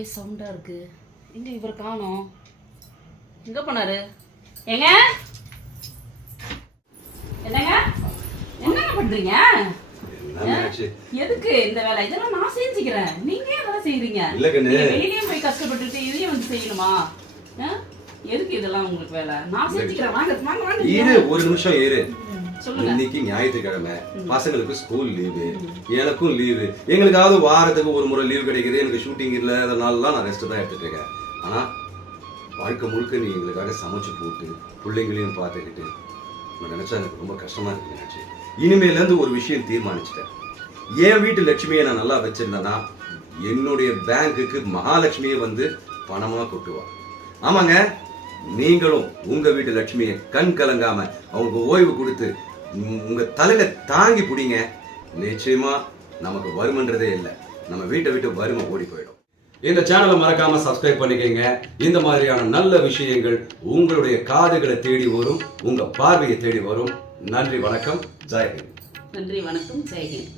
ஒரே சவுண்டா இருக்கு. எங்க இவர் காணோம்? எங்க போனாரு? ஏங்க என்னங்க என்னங்க பண்றீங்க? எதுக்கு இந்த வேலை? இதெல்லாம் நான் செஞ்சுக்கிறேன், நீங்க ஏன் அதெல்லாம் செய்றீங்க? வெளியே போய் கஷ்டப்பட்டுட்டு இதையும் வந்து செய்யணுமா? எதுக்கு இதெல்லாம் உங்களுக்கு வேலை? நான் செஞ்சுக்கிறேன். வாங்க வாங்க வாங்க. இரு ஒரு நிமிஷம் இரு. இன்னைக்கு ஞாயிற்றுக்கிழமை, பசங்களுக்கு ஸ்கூல் லீவு, எனக்கும் லீவு. எங்களுக்காவது வாரத்துக்கு ஒரு முறை லீவு கிடைக்குது. எனக்கு ஷூட்டிங் இல்லை, அதனாலலாம் நான் ரெஸ்ட் தான் எடுத்துட்டு இருக்கேன். ஆனா வாழ்க்கை முழுக்க நீ எங்களுக்காக சமைச்சு போட்டு பிள்ளைங்களையும் பார்த்துக்கிட்டு நினைச்சா எனக்கு ரொம்ப கஷ்டமா இருக்கு. இனிமேல இருந்து ஒரு விஷயம் தீர்மானிச்சிட்டேன். என் வீட்டு லட்சுமியை நான் நல்லா வச்சிருந்தேன்னா என்னுடைய பேங்குக்கு மகாலட்சுமியை வந்து பணமா கொட்டுவா. ஆமாங்க, நீங்களும் உங்க வீட்டு லட்சுமியை கண் கலங்காம அவங்க ஓய்வு கொடுத்து உங்க தலையில தாங்கி பிடிங்க. நிச்சயமா நமக்கு வருமன்றதே இல்லை. நம்ம வீட்டை விட்டு வறுமை ஓடி போயிடும். இந்த சேனலை மறக்காம சப்ஸ்கிரைப் பண்ணிக்கங்க. இந்த மாதிரியான நல்ல விஷயங்கள் உங்களுடைய காதுகளை தேடி வரும், உங்க பார்வையை தேடி வரும். நன்றி, வணக்கம், ஜெய்ஹிந்த். நன்றி, வணக்கம், ஜெய்ஹிந்த்.